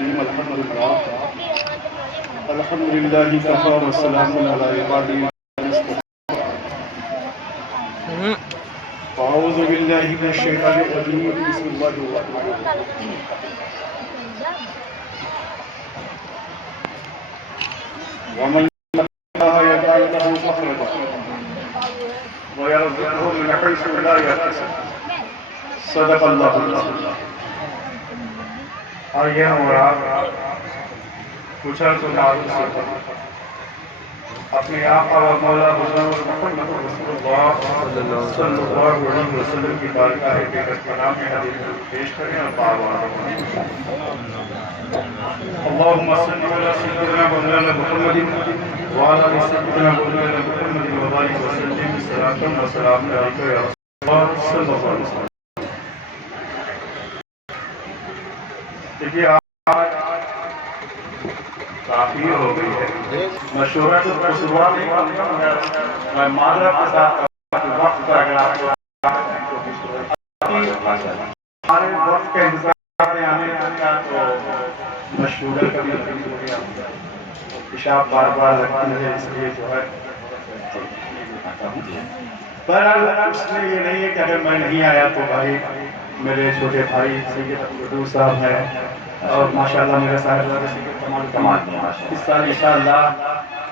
الرجيم الحمد لله كفى والسلام على عباده أعوذ بالله من الشيطان الرجيم بسم الله الرحمن الرحيم ومن الله يجعل له مخرجا ويرزقه من حيث لا يحتسب صدق الله العظيم. آئیے اور آپ پوچھا تو معلوم سے اپنے آقا و مولا حضرت محمد رسول اللہ صلی اللہ علیہ وسلم کی بارگاہ کے پناہ میں حدیث پیش کریں اور اللهم صل على سيدنا مولانا محمد وعلى ال سيدنا مولانا محمد وبارك وسلم صلاة وسلام عليك يا رسول الله صلی اللہ علیہ وسلم. دیکھیے آج کافی ہو گئی ہے مشورہ تو شروعات نہیں کرتا میں معذرت کے ساتھ وقت پر اگر آپ ہمارے وقت کے حساب سے آنے کا تو مشورہ کبھی کبھی ہو گیا پیشاب بار بار لگتی ہے اس لیے جو ہے بہرحال اس میں یہ نہیں ہے کہ اگر میں نہیں آیا تو بھائی میرے چھوٹے بھائی سید عبدالقدوس صاحب ہیں اور ماشاءاللہ میرے صاحبزادے سید کمال اس سال انشاءاللہ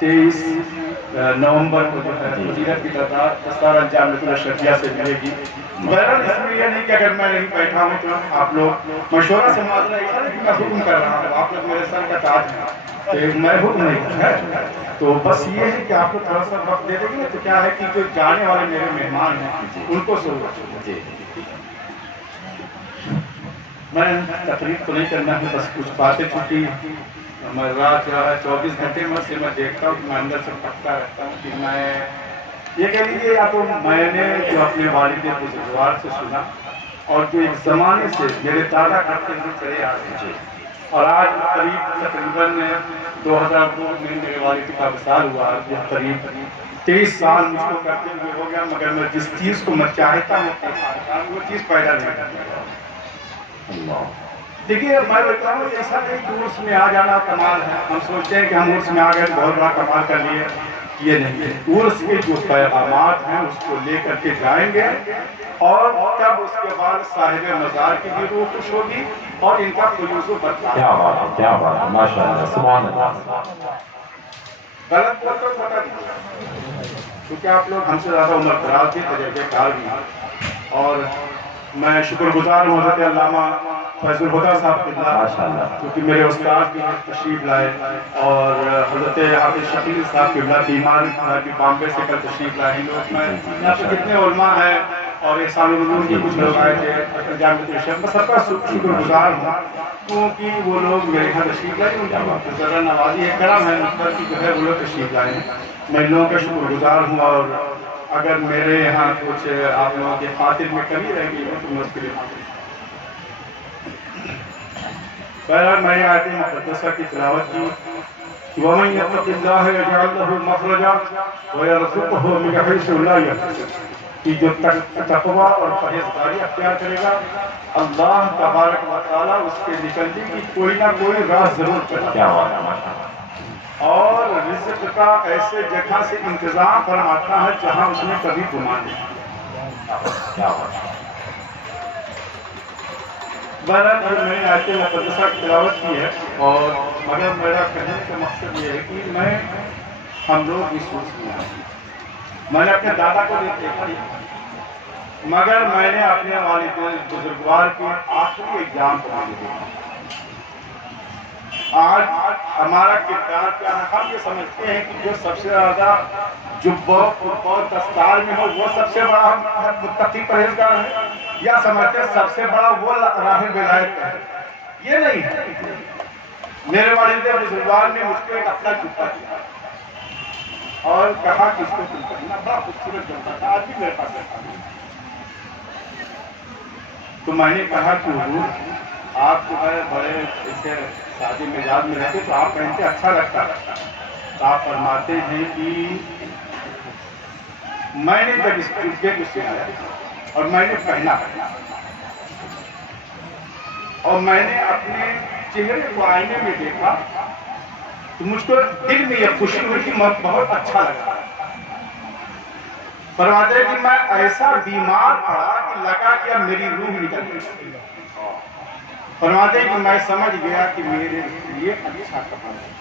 23 نومبر کو جو ہے وزیرت کی تعداد دستار جامعۃ الاشرفیہ سے ملے گی. بہرحال اس میں یہ نہیں کہ اگر میں نہیں بیٹھا ہوں تو آپ لوگ مشورہ سے معذرت ہے کہ میں حکم کر رہا ہوں آپ لوگ میرے سر کا تاج ہیں میں حکم نہیں کر رہا تو بس یہ ہے کہ آپ کو تھوڑا سا وقت دے دیں گے تو کیا ہے کہ جو جانے والے میرے مہمان ہیں ان کو سہولت جی میں تقریب تو نہیں کرنا ہے بس کچھ باتیں چونکہ میں رات جو ہے 24 گھنٹے میں سے میں دیکھتا ہوں کہ میں اندر سے پکتا رہتا ہوں کہ میں یہ کہہ لیجیے یا تو میں نے جو اپنے والد بزرگوار سے سنا اور جو ایک زمانے سے میرے دادا کرتے ہوئے چلے آ رہے ہیں اور آج قریب تقریباً 2002 میں میرے والد کا وصال ہوا جو قریب 23 سال مجھ کو کرتے ہوئے ہو گیا مگر میں جس چیز کو میں چاہتا ہوں وہ چیز پیدا نہیں کرتا. دیکھیے میں بولتا ہوں ایسا نہیں کہ عرس میں آ جانا کمال ہے. ہم سوچتے ہیں کہ ہم عرس میں آ گئے بہت بڑا کمال کر لیے. یہ نہیں ہے. عرس کے جو پیغامات ہیں اس کو لے کر کے جائیں گے اور تب اس کے بعد صاحب مزار کی بھی روح خوش ہوگی اور ان کا خلوص و برکات. کیا بات ہے کیا بات ہے ماشاءاللہ سبحان اللہ. غلط بات تو بتا دیجیے کیونکہ آپ لوگ ہم سے زیادہ عمر دراز تھے تجربے کار بھی اور میں شکر گزار ہوں حضرت علامہ فیض الہدیٰ صاحب قبلہ کیونکہ میرے استاد بھی تشریف لائے اور حضرت حافظ شفیع صاحب قبلہ بیمار بھی بامبے سے کل تشریف لائے ہیں لوگ. میں یہاں پہ جتنے علماء ہیں اور احسان العلوم کے کچھ لوگ آئے تھے جامعۃ الاشرفیہ میں سب کا شکر گزار ہوں کیونکہ وہ لوگ میرے یہاں تشریف لائے ان کی ذرا نوازی ہے کرم ہے مطلب کہ جو ہے وہ لوگ تشریف لائے ہیں. میں ان لوگوں کا شکر گزار ہوں اور اگر میرے یہاں کچھ آپ لوگوں کی خاطر میں کمی رہ گئی ہے تو میں اس کے لیے بہرحال میں نے آیت مقدسہ کی تلاوت کی وَمَن يَتَّقِ اللَّهَ يَجْعَل لَّهُ مَخْرَجًا وَيَرْزُقْهُ مِنْ حَيْثُ لَا يَحْتَسِبُ. کہ جو تقویٰ اور پرہیزگاری اختیار کرے گا اللہ تبارک و تعالیٰ اس کے نکلنے کی کوئی نہ کوئی راہ ضرور کرے گا اور رزق کا ایسے جگہ سے انتظام فرماتا ہے جہاں اس نے کبھی گمان نہیں. بہرحال میں نے آیت مقدسہ کی تلاوت کی ہے اور مگر میرا کہنے کا مقصد یہ ہے کہ میں ہم لوگ اس سوچ میں نے اپنے دادا کو دیکھا مگر میں نے اپنے والد بزرگوار کے آخری ایگزام کو دیکھا. آج ہمارا کردار کیا ہے ہم یہ سمجھتے ہیں کہ جو سب سے زیادہ جبہ اور دستار میں ہو وہ سب سے بڑا متقی پرہیزگار ہے یا سمجھتے ہیں سب سے بڑا وہ راہ ولایت ہے. یہ نہیں ہے. میرے والد بزرگوار نے مجھ کو ایک اپنا جبہ دیا اور کہا کہ اس کو تم کرنا بڑا خوبصورت جبہ تھا آج بھی میرے پاس رہتا ہے. تو میں نے کہا کہ حضور آپ جو ہے بڑے ایسے شادی مزاج میں رہتے تو آپ پہنتے اچھا لگتا ہے. آپ فرماتے ہیں کہ میں نے جب اس جبے کو سلایا اور میں نے پہنا اور میں نے اپنے چہرے کو آئینے میں دیکھا تو مجھ کو دل میں یہ خوشی ہوئی کہ میں بہت اچھا لگا. فرماتے ہیں کہ میں ایسا بیمار پڑا کہ لگا کہ اب میری روح نکل گئی. فرماتے ہیں کہ میں سمجھ گیا کہ میرے لیے اچھا کہاں ہے.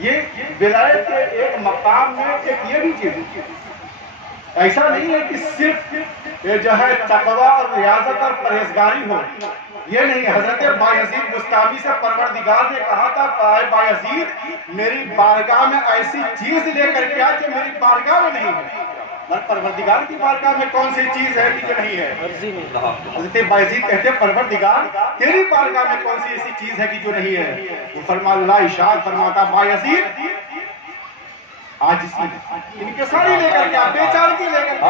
یہ ولایت کے ایک مقام میں ایک یہ بھی چیز ایسا نہیں ہے کہ صرف جو ہے تقویٰ اور ریاضت اور پرہیزگاری ہو. یہ نہیں. حضرت بایزید بستامی سے پروردگار نے کہا تھا اے بایزید میری بارگاہ میں ایسی چیز لے کر کے آ جو میری بارگاہ میں نہیں ہے. پروردگار کی بارگاہ میں کون سی چیز ہے کہ جو نہیں ہے؟ حضرت بایزید کہتے ہیں پروردگار تیری بارگاہ میں کون سی ایسی چیز ہے کہ جو نہیں ہے؟ وہ فرما اللہ ارشاد فرماتا بایزید آج ان کے ساری لے کر کے آپ بیچارگی لے کر کے.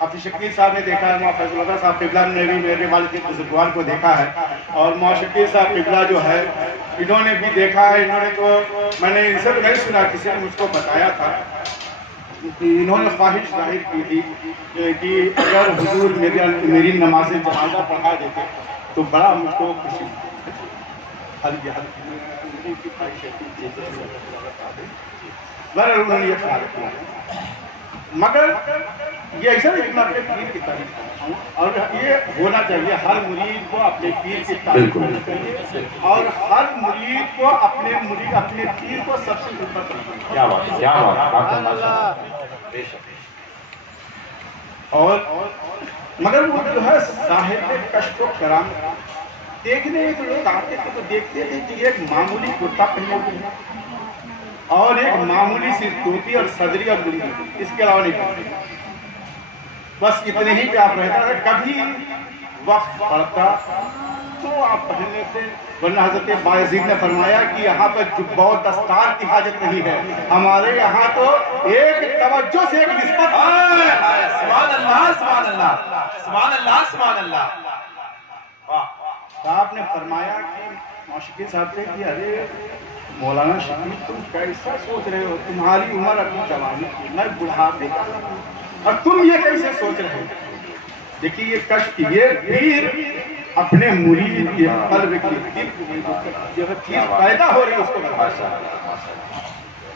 حافظ شکیل صاحب نے دیکھا ہے, مولانا فیض اللہ صاحب قبلہ نے بھی میرے والد بزرگوار کو دیکھا ہے, اور مولانا شکیل صاحب قبلہ جو ہے انہوں نے بھی دیکھا ہے. انہوں نے تو میں نے ان سے نہیں سنا, کسی نے مجھ کو بتایا تھا کہ انہوں نے خواہش ظاہر کی تھی کہ اگر حضور میری نماز جنازہ پڑھا دیتے تو بڑا مجھ کو خوشی انہوں نے یہ خیال کیا. مگر یہ ایسا نہیں کہ میں اپنے پیر کی تعریف کرتا ہوں, اور یہ ہونا چاہیے ہر مرید کو اپنے پیر کی تعریف کرنا چاہیے, اور ہر مرید کو اپنے پیر کو سب سے اوپر کرنا چاہیے. اور مگر وہ جو ہے صاحب کشف و کرامت دیکھنے میں تو لوگ آتے تھے تو دیکھتے تھے کہ ایک معمولی کرتا پہنے ہوئے ہے اور ایک معمولی سی ٹوپی اور صدری اور لنگی, اس کے علاوہ نہیں پہنتے, بس اتنے ہی پہ آپ رہتا ہے. کبھی وقت پڑتا تو آپ پہن لیتے, ورنہ حضرت بایزید نے فرمایا کہ یہاں پر جبہ و دستار کی حاجت نہیں ہے, ہمارے یہاں تو ایک توجہ سے ایک نسبت. سبحان اللہ سبحان اللہ سبحان اللہ سبحان اللہ. صاحب نے فرمایا کہ موشقی صاحب سے کہ ارے مولانا شکیل تم کیسا سوچ رہے ہو, تمہاری عمر ابھی جوانی کی, میں بڑھاپے کا اور تم یہ کیسے سوچ رہے ہو. دیکھیے یہ کشف, یہ پیر اپنے مرید کے قلب کی جو چیز پیدا ہو رہی ہے اس کو بتاتا ہے.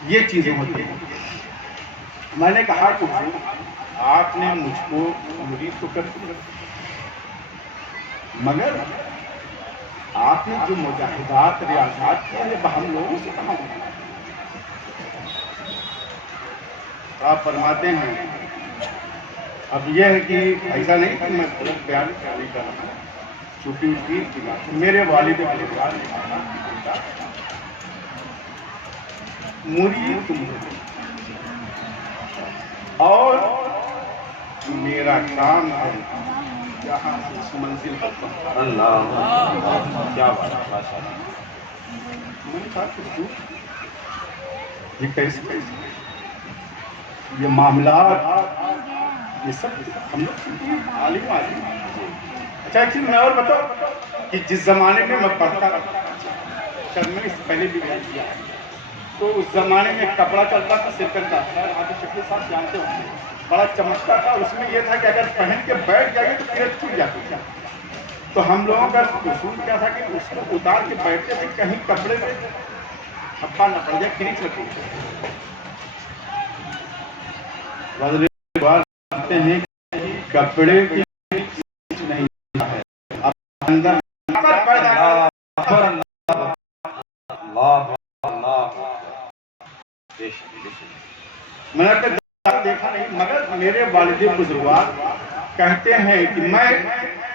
یہ چیزیں ہوتی ہیں. میں نے کہا کہ آپ نے مجھ کو مرید تو کر دیا, مگر آپ نے جو مجاہدات ریاضات کیے ہیں ہم لوگوں سے کہاں ہوئی. آپ فرماتے ہیں اب یہ ہے کہ ایسا نہیں کہ میں غلط بیان نہیں کر رہا ہوں, چونکہ اس پیر کی بات میرے والد بزرگوار نے کہا مرید تم ہو اور میرا کام ہے یہاں سے اس منزل پر پہنچانا. اللہ کیا بات ہے, ماشاءاللہ. میں نے کہا کہ یہ کیسے یہ معاملات یہ سب ہم لوگ عالم. اچھا ایک چیز میں اور بتاؤں کہ جس زمانے میں پڑھتا شاید میں نے اس سے پہلے بھی بیان کیا ہے, تو اس زمانے میں کپڑا چلتا تھا سرکن کا, حافظ شکیل صاحب جانتے ہوں, بڑا چمکتا تھا. اس میں یہ تھا کہ اگر پہن کے بیٹھ جائے تو پھر چھوٹ جاتی تھی. تو ہم لوگوں کا اصول کیا تھا کہ اس کو اتار کے بیٹھتے تھے, کہیں کپڑے میں چھپا نہ پڑ جائے, کھینچ لگتی تھی. ہیں کپڑے کی نہیں ہے, اندر میں نے دیکھا نہیں, مگر میرے والد بزرگوار کہتے ہیں کہ میں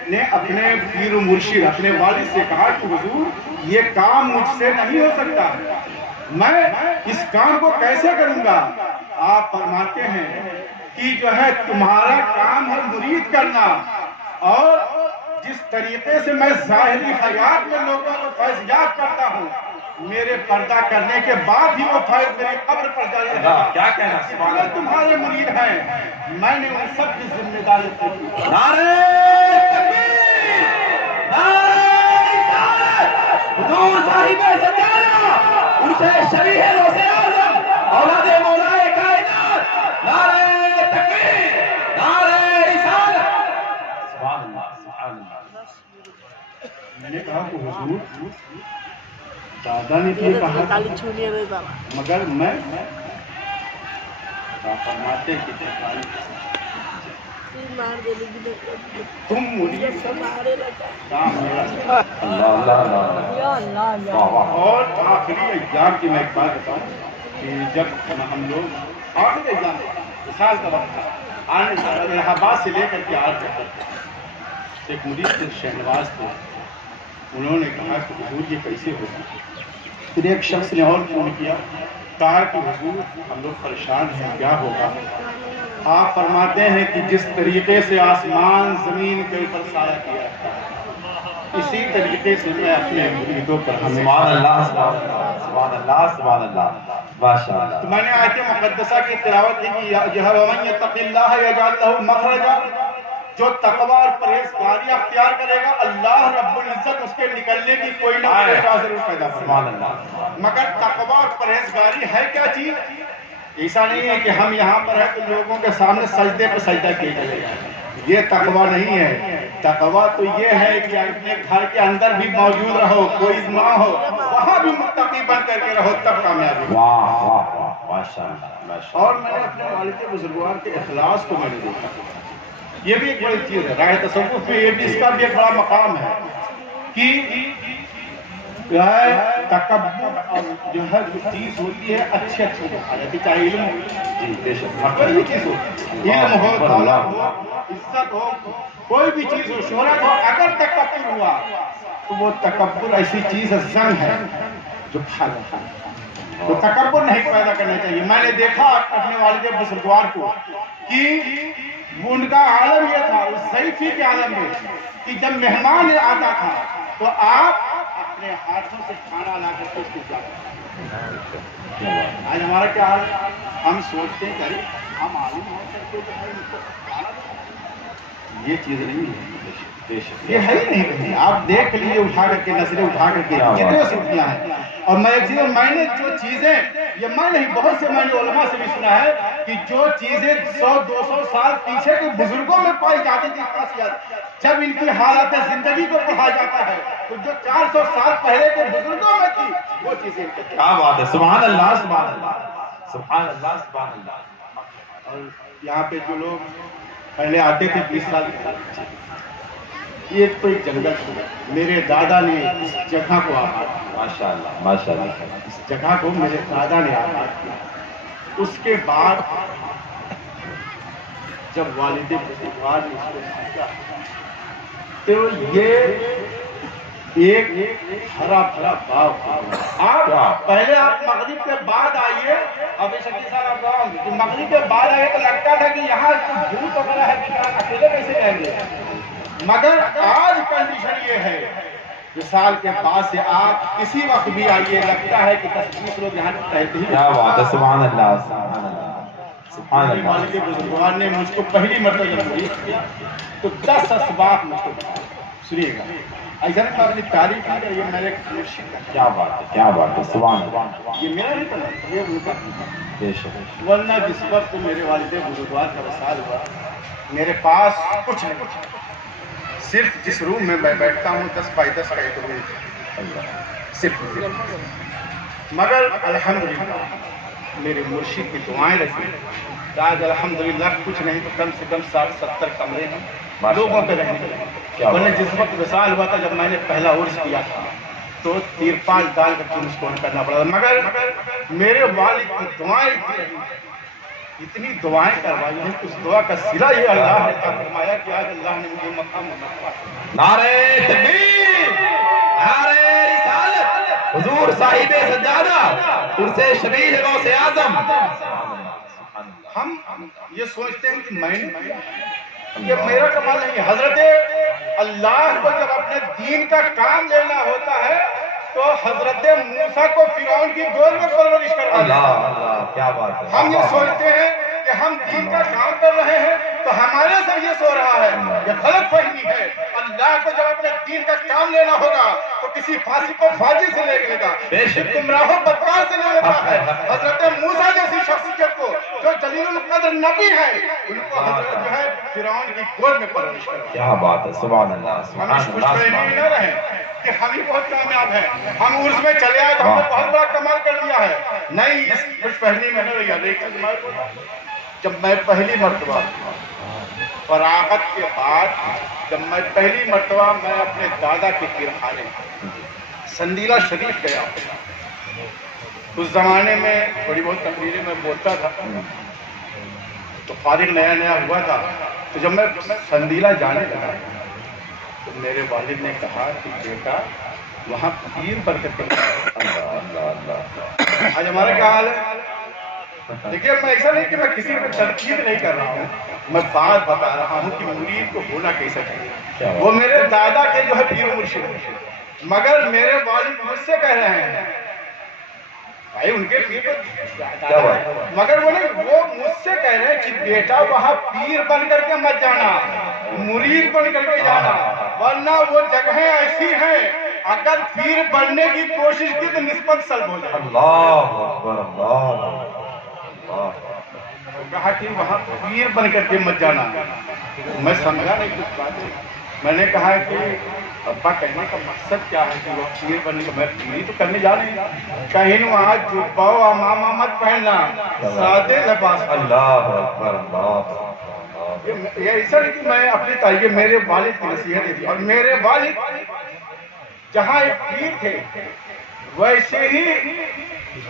نے اپنے پیر و مرشد اپنے والد سے کہا کہ حضور یہ کام مجھ سے نہیں ہو سکتا, میں اس کام کو کیسے کروں گا. آپ فرماتے ہیں کہ جو ہے تمہارا کام ہے مرید کرنا, اور جس طریقے سے میں ظاہری حیات میں لوگوں کو فیضیات کرتا ہوں, میرے پردہ کرنے کے بعد بھی وہ فیض میری قبر پر جاری رہے گا. کیا کہنا سبحان اللہ. تمہارے مرید ہیں, میں نے ان سب کی ذمہ داری کی. نعرہ تکبیر, نعرہ رسالت, حضور صاحب سجادہ, ان سے شریح روزے اعظم, اولاد مولا کائنات, نعرہ تکبیر, نعرہ رسالت, میں نے کہا کہ حضور دادا نے تو یہ کہا مگر میں فرماتے کہ تم مجھے اور آخری ایگزام کی میں ایک بات بتاؤں کہ جب ہم لوگ آخری ایگزام سال کا وقت تھا آنے الہ آباد سے لے کر کے آج تک ایک مرید تھے شہنواز تھے انہوں نے کہا کہ حضور یہ کیسے ہوگا پھر ایک شخص نے اور فون کیا کہا کہ حضور ہم لوگ پریشان ہیں کیا ہوگا آپ فرماتے ہیں کہ جس طریقے سے آسمان زمین کے اوپر سایہ کیا ہے اسی طریقے سے میں اپنے مریدوں پر سبحان اللہ سبحان اللہ سبحان اللہ ماشاء اللہ. تو میں نے آیت مقدسہ کی تلاوت کی کہ وَمَن يَتَّقِ اللَّهَ يَجْعَل لَّهُ مَخْرَجًا جو تقوی اور پرہیزگاری اختیار کرے گا اللہ رب العزت اس کے نکلنے کی کوئی نہ کوئی راہ ضرور پیدا سبحان اللہ. مگر تقوی اور پرہیزگاری ہے کیا چیز؟ ایسا نہیں ہے کہ ہم یہاں پر ہیں تو لوگوں کے سامنے سجدے پہ سجدہ کیے چلے جائیں یہ تقوی نہیں ہے. تقوی تو یہ ہے کہ اپنے گھر کے اندر بھی موجود رہو کوئی نہ ہو وہاں بھی متقی بن کر کے رہو تب کامیابی. واہ واہ واہ ماشاء اللہ. اور میں نے اپنے والد بزرگوار کے اخلاص کو میں نے دیکھا یہ بھی ایک بڑی چیز ہے راہ تصوف میں یہ بھی اس کا بھی ایک بڑا مقام ہے کہ تکبر اور جو ہے جو چیز ہوتی ہے اچھی اچھی دکھانے چاہے علم جی بے شک کوئی چیز ہو علم ہو دولت ہو عزت ہو کوئی بھی چیز ہو شہرت ہو اگر تکبر ہوا تو وہ تکبر ایسی چیز ہے زنگ ہے جو بھاگتا ہے تو تکبر نہیں پیدا کرنا چاہیے. میں نے دیکھا اپنے والد بزرگوار کو کہ ان کا عالم یہ تھا اس ضعیفی کے عالم میں کہ جب مہمان آتا تھا تو آپ اپنے ہاتھوں سے کھانا لا کر کے اس کو جاتے. آج ہمارا کیا حال ہے ہم سوچتے ہیں کہ ہم عالم ہو کر کے جو ہے ان کو کھانا دیں. یہ چیز نہیں ہے یہ ہے ہی نہیں کہیں. آپ دیکھ لیجیے اٹھا کر کے نظریں اٹھا کر کے کتنے صوفیاں ہیں. اور میں ایک چیز میں نے جو چیزیں یہ میں نہیں بہت سے میں نے علماء سے بھی سنا ہے کہ جو چیزیں 100-200 سال پیچھے کے بزرگوں میں پائی جاتی تھی خاصیت جب ان کی حالات زندگی کو پڑھا جاتا ہے تو جو 400 سال پہلے کے بزرگوں میں تھی وہ چیزیں کیا بات ہے. سبحان اللہ سبحان اللہ سبحان اللہ سبحان اللہ. اور یہاں پہ جو لوگ پہلے آتے تھے 20 سال پہلے یہ تو ایک جنگل تھا. میرے دادا نے اس جگہ کو آباد کیا ماشاء اللہ ماشاء اللہ. اس جگہ کو میرے دادا نے آباد کیا. اس کے بعد جب والد بزرگوار نے اس کو سیکھا تو یہ ایک ہرا بھرا باغ تھا. آپ پہلے آپ مغرب کے بعد آئیے ابھی شکیل صاحب آپ مغرب کے بعد آئیے تو لگتا تھا کہ یہاں دھوپ وغیرہ ہے کہ اکیلے کیسے رہیں گے. مگر آج کنڈیشن یہ ہے وصال کے بعد سے آپ کسی وقت بھی آئیے لگتا ہے کہ 10-20 لوگ یہاں رہتے ہی. کیا بات ہے. سبحان اللہ سبحان اللہ سبحان اللہ. والد بزرگوار نے مجھ کو پہلی مرتبہ جب مریض کیا تو 10 اسباب مجھ کو سنیے گا ایسا نہیں اپنی تعریف کی یہ میرے مرشد کا. کیا بات ہے کیا بات ہے. سبحان اللہ. یہ میرا نہیں تھا یہ ان کا بے شک. ورنہ جس وقت میرے والد بزرگوار کا وصال ہوا میرے پاس کچھ نہیں صرف جس روم میں میں بیٹھتا ہوں 10x10 کا ایک روم صرف. مگر الحمدللہ میرے مرشد کی دعائیں رکھی آج الحمدللہ کچھ نہیں تو کم سے کم 60-70 کمرے ہیں لوگوں پہ رہنے کے. ورنہ جس وقت وصال ہوا تھا جب میں نے پہلا عرس کیا تھا تو تیرپال ڈال کر کے مجھ کو کرنا پڑا تھا. مگر میرے والد کی دعائیں اتنی دعائیں کروائی ہیں اس دعا کا صلہ یہ اللہ نے کیا فرمایا کہ آج اللہ نے مجھے مقام دیا. نعرہ تکبیر نعرہ رسالت حضور صاحب سجادہ عرس شبیہ غوث اعظم. ہم یہ سوچتے ہیں کہ میں نے یہ میرا کمال نہیں ہے. حضرت اللہ کو جب اپنے دین کا کام لینا ہوتا ہے تو حضرت موسیٰ کو فرعون کی گود میں پرورش کروا دیتا ہے. اللہ کیا بات ہے. ہم یہ سوچتے ہیں کہ ہم دین کا کام کر رہے ہیں تو ہمارے سے یہ سو رہا ہے. یہ غلط فہمی ہے. اللہ کو جب اپنے دین کا کام لینا ہوگا تو کسی فاسق کو فاجر سے لے لے گا, گمراہوں بدکار سے لے لیتا ہے. حضرت موسیٰ جیسی شخصیت کو جو جلیل القدر نبی ہے ان کو حضرت جو ہے فرعون کی گود میں پرورش کروائی. کیا بات ہے، سبحان اللہ، ہم سبحان اس خوش اللہ، فہمی سبحان میں نہ رہیں کہ ہم ہی بہت کامیاب ہیں، ہم عرس میں چلے آئے تو ہم نے بہت بڑا کمال کر دیا ہے. نہیں، اس خوش فہمی میں نہ رہیے. لیکن جب میں پہلی مرتبہ فراغت کے بعد جب میں پہلی مرتبہ میں اپنے دادا کے پیرخانے سندیلہ شریف گیا. اس زمانے میں تھوڑی بہت تقریریں میں بولتا تھا تو فارغ نیا نیا ہوا تھا. تو جب میں سندیلہ جانے لگا تو میرے والد نے کہا کہ بیٹا وہاں پیر برکت کرتا ہے. اللہ اللہ. آج ہمارا کیا حال ہے؟ دیکھیے میں ایسا نہیں کہ میں کسی کو تنقید نہیں کر رہا ہوں، میں بات بتا رہا ہوں کہ مرید کو ہونا کیسا چاہیے. وہ میرے دادا کے جو ہے پیر مرشد ہیں، مگر میرے والد مجھ سے کہہ رہے ہیں بھائی ان کے پیر مگر وہ مجھ سے کہہ رہے ہیں کہ بیٹا وہاں پیر بن کر کے مت جانا، مرید بن کر کے جانا، ورنہ وہ جگہیں ایسی ہیں اگر پیر بننے کی کوشش کی تو نسبت سلب ہو جائے. اللہ اکبر، اللہ اکبر. کہا کہ وہاں پیر بن کر کے مت جانا. میں سمجھا نہیں کچھ باتیں. میں نے کہا کہ ابا کہنے کا مقصد کیا ہے کہ وہ پیر بننے کا؟ میں پیری تو کرنے جا رہے ہیں. کہیں وہاں جبہ و عمامہ مت پہننا، سادے لباس. اللہ اکبر، اللہ. یہ ایسا نہیں کہ میں اپنی تاریخ میرے والد کی نصیحت دی. اور میرے والد جہاں ایک پیر تھے ویسے ہی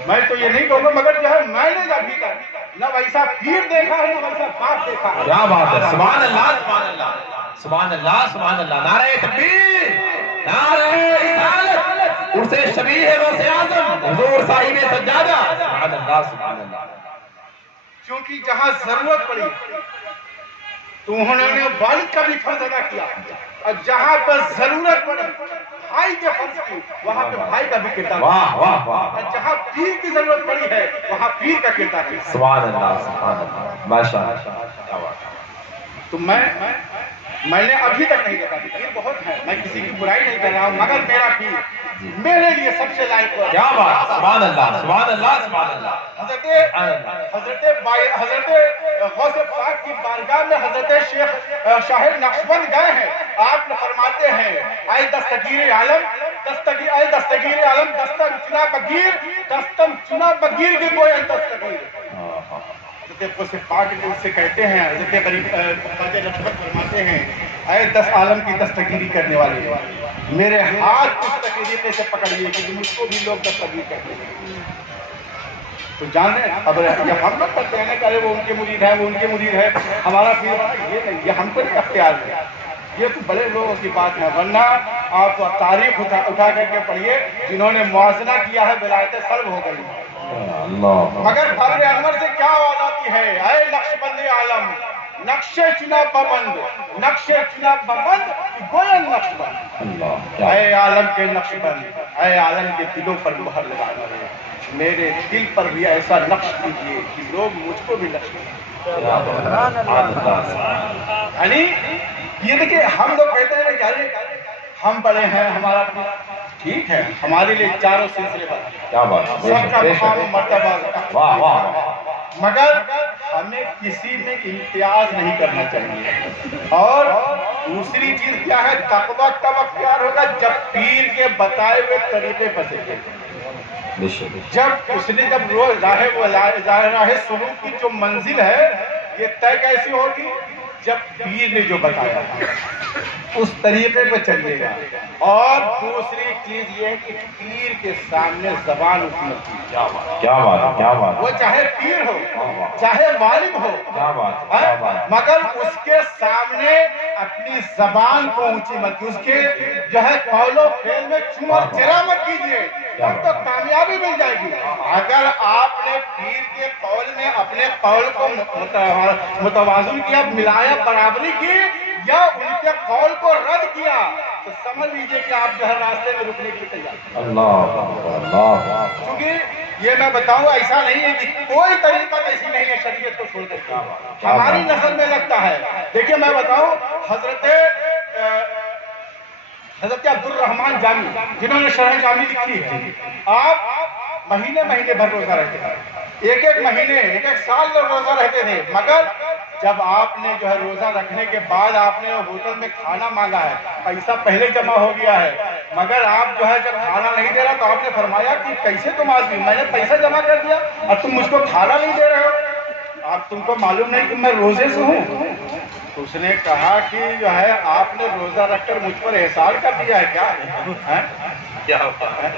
میں تو یہ نہیں کہوں گا مگر جو ہے میں نے ابھی تک نہ ویسا پیر دیکھا ہے نہ ویسا باپ دیکھا ہے. کیا بات ہے، سبحان اللہ، سبحان اللہ، سبحان اللہ، سبحان اللہ. نعرہ تکبیر، نعرہ رسالت، عرس شبیہ غوث اعظم حضور صاحب سجادہ. سبحان اللہ، سبحان اللہ. کیونکہ جہاں ضرورت پڑی تو انہوں نے والد کا بھی فرض ادا کیا، اور جہاں پر ضرورت پڑی بھائی کے فرض کی وہاں پہ بھائی کا بھی کردار. واہ واہ واہ. اور جہاں پیر کی ضرورت پڑی ہے وہاں پیر کا کردار ہے. سبحان اللہ، سبحان اللہ، ماشاء اللہ. تو میں نے ابھی تک نہیں دیکھا. پیر بہت ہے، میں کسی کی برائی نہیں کر رہا ہوں، مگر میرا پیر میرے لیے سب سے لائق ہوا. کیا بات، سبحان اللہ، سبحان اللہ، سبحان اللہ. حضرت غوث پاک کی بارگاہ میں حضرت شیخ شاہ نقشبند گئے ہیں. آپ فرماتے ہیں اے دستگیر عالم، اے دستگیر عالم، دستم چنا بگیر، دستم چنا بگیر کی کوئی دستگیر. حضرت غوث پاک سے کہتے ہیں، حضرت غریب خواجہ نقشبند فرماتے ہیں اے 10 عالم کی دستگیری کرنے والے، میرے ہاتھ اس طریقے سے پکڑیے کہ مجھ کو بھی لوگ دستگیر کرتے ہیں. تو جان رہے ہیں اب جب ہم لوگ کرتے ہیں کہ وہ ان کے مرید ہیں، وہ ان کے مرید ہے، ہمارا پیر یہ نہیں، یہ ہم کو نہیں اختیار ہے. یہ تو بڑے لوگوں کی بات ہے. ورنہ آپ تاریخ اٹھا کر کے پڑھیے جنہوں نے موازنہ کیا ہے ولایتیں سلب ہو گئی. مگر فضل انور سے کیا آواز آتی ہے اے نقشبند عالم، نقش چنا پابند، نقش چنا پابند گویا نقشبند. اے عالم کے نقشبند، اے عالم کے دلوں پر مہر لگانا ہے، میرے دل پر بھی ایسا نقش کیجیے کہ لوگ مجھ کو بھی نقش کریں. یعنی یہ دیکھیں ہم لوگ کہتے ہیں کہ ہم بڑے ہیں، ہمارا ٹھیک ہے، ہمارے لیے چاروں سلسلے پر کیا بات، سب کا مقام و مرتبہ، واہ واہ. مگر ہمیں کسی میں امتیاز نہیں کرنا چاہیے. اور دوسری چیز کیا ہے، تقویٰ تب اختیار ہوگا جب پیر کے بتائے ہوئے طریقے پر چلے. جب اس نے راہ سلوک کی جو منزل ہے یہ طے کیسی ہوگی؟ جب پیر نے جو بتایا اس طریقے پہ چلیے گا. اور دوسری چیز یہ ہے کہ پیر کے سامنے زبان اٹھنی چاہیے. کیا بات، کیا بات، کیا بات. وہ چاہے پیر ہو چاہے والد ہو، کیا بات، کیا بات. مگر اس کے سامنے اپنی زبان کو اونچی مت کی، اس کے جو ہے قول و فعل میں چم اور چرا مت کیجیے، تب تو کامیابی مل جائے گی. اگر آپ نے پیر کے قول میں اپنے قول کو متوازن کیا، ملایا، برابری کی، یا ان کے قول کو رد کیا تو سمجھ لیجئے کہ آپ جو ہے راستے میں رکنے کی تیار. اللہ اللہ. کیونکہ یہ میں بتاؤں ایسا نہیں ہے کہ کوئی طریقہ ایسی نہیں ہے شریعت کو چھوڑ کر. ہماری نسل میں لگتا ہے. دیکھیے میں بتاؤں حضرت عبد الرحمن جامی جنہوں نے شرح جامی لکھی ہے، آپ مہینے بھر روزہ رہتے ہیں. ایک ایک مہینے ایک ایک سال لوگ روزہ رہتے تھے، مگر جب آپ نے جو ہے روزہ رکھنے کے بعد آپ نے ہوٹل میں کھانا مانگا ہے، پیسہ پہلے جمع ہو گیا ہے، مگر آپ جو ہے جب کھانا نہیں دے رہا تو آپ نے فرمایا کہ کیسے تم آدمی، میں نے پیسہ جمع کر دیا اور تم مجھ کو کھانا نہیں دے رہے ہو، آپ تم کو معلوم نہیں کہ میں روزے سے ہوں؟ تو اس نے کہا کہ جو ہے آپ نے روزہ رکھ کر مجھ پر احسان کر دیا ہے کیا؟ کیا بات ہے؟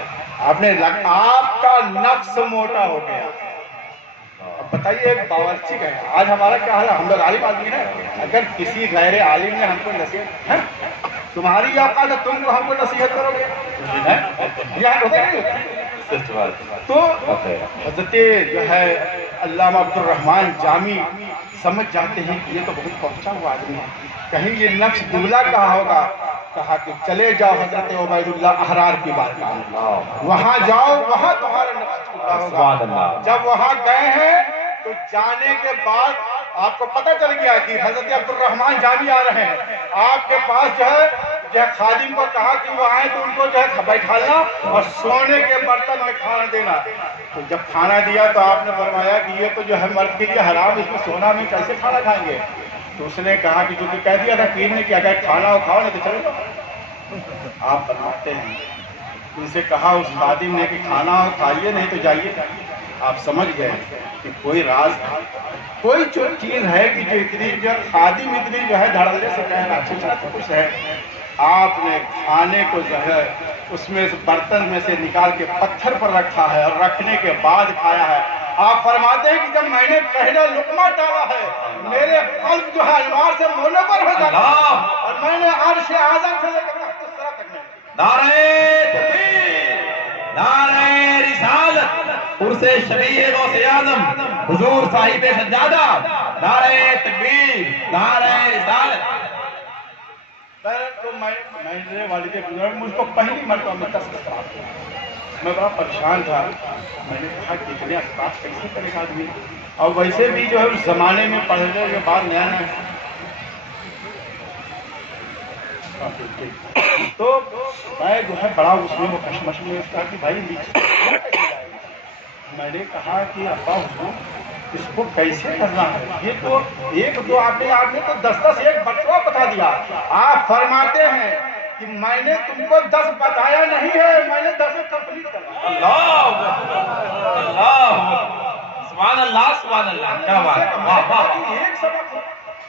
آپ نے آپ کا نفس موٹا ہو گیا۔ اب بتائیے ایک باورچی کا ہے، آج ہمارا کیا حال ہے، ہم لوگ عالم آدمی ہیں، اگر کسی غیر عالم نے ہم کو نصیحت، تمہاری اوقات ہے تم کو ہم کو نصیحت کرو گے، یہ ہوتا نہیں ہوتا؟ سچ بات تو حضرت جو ہے علامہ عبد الرحمن جامی سمجھ جاتے ہیں کہ یہ تو بہت پہنچا ہوا آدمی ہے، کہیں یہ نفس دبلا کہا ہوگا، کہا کہ چلے جاؤ حضرت عبید اللہ احرار کی بات، وہاں جاؤ، وہاں تمہارا نفس دبلا ہوگا۔ جب وہاں گئے ہیں تو جانے کے بعد آپ کو پتہ چل گیا کہ حضرت عبد الرحمن جامی آ رہے ہیں، آپ کے پاس جو ہے خادم کو کہا کہ وہ آئے تو ان کو جو ہے بیٹھانا اور سونے کے برتن میں کھانا دینا۔ تو جب کھانا دیا تو آپ نے فرمایا کہ یہ تو جو ہے مرد کے لیے حرام، اس میں سونا میں کیسے کھانا کھائیں گے؟ تو اس نے کہا کہ جو کہ کہہ دیا تھا پیر نے کہ اگر کھانا ہو کھاؤ نہیں تو چلے جاؤ، آپ بناتے ہیں۔ ان سے کہا اس خادم نے کہ کھانا ہو کھائیے نہیں تو جائیے۔ آپ سمجھ گئے کہ کوئی راز ہے، کوئی جو چیز ہے کہ جو اتنی جو خادم اتنی جو ہے دھڑلے سے کہنا کچھ نہ کچھ ہے، آپ نے کھانے کو جو ہے اس میں برتن میں سے نکال کے پتھر پر رکھا ہے اور رکھنے کے بعد کھایا ہے۔ آپ فرماتے ہیں کہ جب میں نے پہلا لقمہ ڈالا ہے میرے قلب جو ہے انوار سے منور ہو جاتا ہے اور میں نے عرش اعظم سے لے کر تخت الثری تک میں نعرہ تکبیر، نعرہ رسالت، عرس شبیہ غوث اعظم حضور صاحب سجادہ، نعرہ تکبیر، نعرہ رسالت۔ تو میرے والد بزرگ مجھ کو پہلی مرتبہ میں 10 اسباق ہوا، میں بڑا پریشان تھا، میں نے کہا کہ اتنے اسباق کیسے کرے گا آدمی، اور ویسے بھی جو ہے اس زمانے میں پڑھنے کے بعد نیا نیا تو میں جو ہے بڑا اس میں وہ کشمش میں کہا کہ بھائی میں نے کہا کہ ابا حضور اس کو کیسے کرنا ہے، یہ تو ایک دو آپ نے تو 10 ایک بٹوا بتا دیا۔ آپ فرماتے ہیں کہ میں نے تم کو 10 بتایا نہیں ہے، میں نے 10 کمپلیٹ کرنا۔ اللہ اللہ سبحان اللہ سبحان اللہ، کیا بات ہے، واہ واہ۔ ایک سبق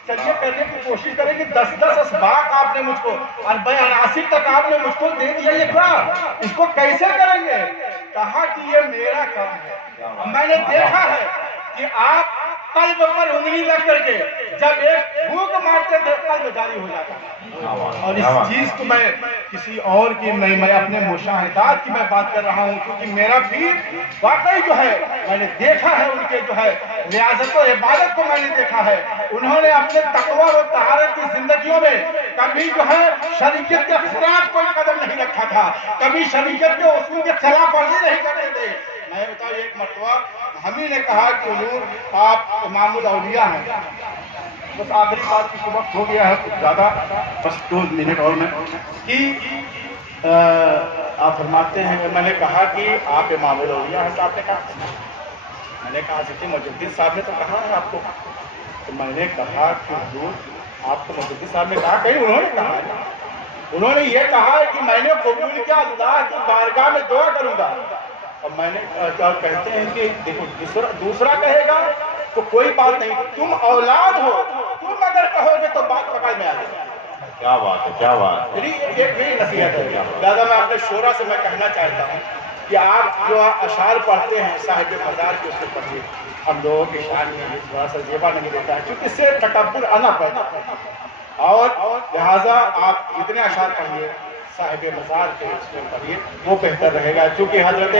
چلیے کرنے کی کوشش کریں کہ 10 اسباق آپ نے مجھ کو 89 تک آپ نے مجھ کو دے دیا، یہ کیا اس کو کیسے کریں گے؟ کہا کہ یہ میرا کام ہے، میں نے دیکھا ہے کہ آپ قلب پر انگلی لگ کر کے جب ایک بھوک مارتے تھے قلب جاری ہو جاتا ہے، اور اس چیز کو میں کسی اور کی نہیں، میں اپنے مشاہدات کی میں بات کر رہا ہوں، کیونکہ میرا پیر واقعی جو ہے میں نے دیکھا ہے ان کے جو ہے ریاضت و عبادت کو میں نے دیکھا ہے، انہوں نے اپنے تقوی و طہارت کی زندگیوں میں کبھی جو ہے شریعت کے خلاف کوئی قدم نہیں رکھا تھا، کبھی شریعت کے اصول کے خلاف ورزی نہیں کرتے تھے۔ میں بتاؤ ایک مرتبہ ہمیں نے کہا کہ حضور آپ امام الاولیاء ہیں، بس آخری بات کی وقت ہو گیا ہے کچھ زیادہ، بس 2 منٹ اور میں کہ آپ فرماتے ہیں، میں نے کہا کہ آپ امام الاولیاء ہیں، تو آپ نے کہا میں نے کہا حضرت مجدد صاحب نے تو کہا ہے آپ کو، تو میں نے کہا کہ حضور آپ کو مجدد صاحب نے کہا، کہیں انہوں نے کہا ہے، انہوں نے یہ کہا ہے کہ میں نے قبول کیا اللہ کی بارگاہ میں دعا کروں گا، اور میں نے کہتے ہیں کہ دیکھو دوسرا کہے گا تو کوئی بات نہیں، تم اولاد ہو، تم اگر کہو گے تو بات پکڑ میں آ جائے گی۔ کیا بات ہے، کیا بات ہے۔ یہی نصیحت ہے، لہٰذا میں اپنے شعرا سے میں کہنا چاہتا ہوں کہ آپ جو اشعار پڑھتے ہیں صاحب مزار کے، اس کو پڑھیے، ہم لوگوں کی شان میں تھوڑا سا زیبا نہیں دیتا ہے، کیونکہ اس سے تکبر انا پیدا ہوتا ہے، اور لہٰذا آپ اتنے اشعار پڑھیے صاحب مزار کے، اس میں پڑھیے، وہ بہتر رہے گا، کیونکہ حضرت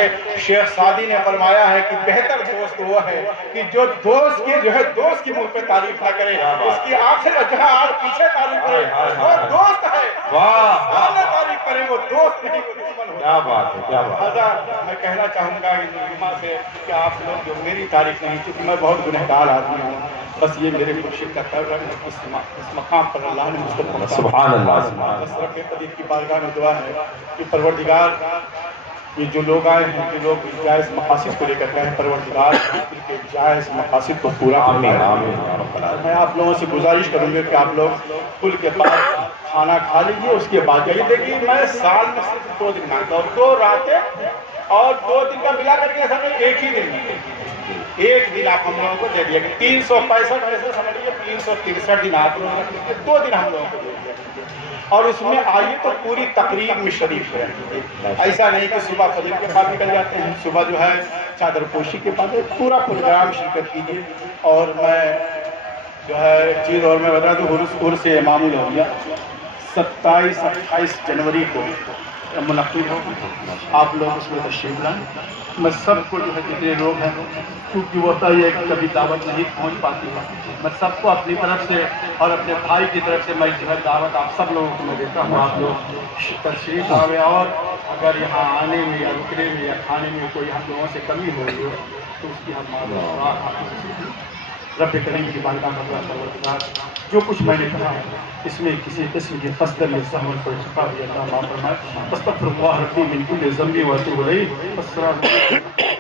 شیخ سعدی نے فرمایا ہے کہ بہتر دوست وہ ہے کہ جو دوست کی جو ہے دوست کی منہ پہ تعریف نہ کرے، اس کی آخر جہاں آج پیچھے تعریف کرے وہ دوست ہے، سامنے تعریف کرے وہ دوست نہیں، وہ دشمن ہوتا ہے۔ کیا بات ہے، کیا بات ہے۔ لہٰذا میں کہنا چاہوں گا اس علماء سے کہ آپ لوگ جو میری تعریف نہیں، چونکہ میں بہت گنہگار آدمی ہوں، بس یہ میرے مرشد کا کرم ہے، اس مقام پر اللہ نے مجھ کو پہنچایا۔ سبحان اللہ، سبحان اللہ۔ بس رب قدیر کی بارگاہ میں دعا ہے کہ پروردگار یہ جو لوگ آئے ہیں، جو لوگ جائز مقاصد کو لے کر گئے ہیں، پروردگار ان کے جائز مقاصد کو پورا فرمائے۔ میں آپ لوگوں سے گزارش کروں گا کہ آپ لوگ پل کے پاس کھانا کھا لیجیے، اس کے بعد جائیے۔ دیکھیے میں سال میں صرف 2 دن مانگتا ہوں، 2 راتیں اور 2 دن کا ملا کر کے سمجھ ایک ہی دن میں، ایک دن آپ ہم لوگوں کو دے دیا کہ 365 ایسے سمجھ لیجیے 363 دن آپ لوگوں کو 2 دن ہم لوگوں کو دے دیا، اور اس میں آئیے تو پوری تقریب میں شریف رہیں۔ ایسا نہیں کہ صبح فجر کے بعد نکل جاتے ہیں، صبح جو ہے چادر پوشی کے بعد پورا پروگرام شرکت کیجیے۔ اور میں جو ہے ایک چیز اور میں بتا دوں، عرس امام الاولیاء 27-28 جنوری کو منعقد ہوگی، آپ لوگ اس میں تشریف لائیں۔ میں سب کو جو ہے جتنے لوگ ہیں، کیونکہ وہ ہوتا ہے کہ کبھی دعوت نہیں پہنچ پاتی ہے، میں سب کو اپنی طرف سے اور اپنے بھائی کی طرف سے میں جو ہے دعوت آپ سب لوگوں کو میں دیتا ہوں۔ آپ لوگ تشریف آوے، اور اگر یہاں آنے میں یا رکنے میں یا کھانے میں کوئی ہم لوگوں سے کمی ہو رہی ہو تو اس کی ہم معذرت رب کریم کی بارگاہ میں پروردگار جو کچھ میں نے کہا اس میں کسی قسم کی قصد میں سہون کو خطا بھی عطا معاف فرمائے۔ استغفر اللہ ربی من کل ذنب و اتوب الیہ۔ السلام علیکم۔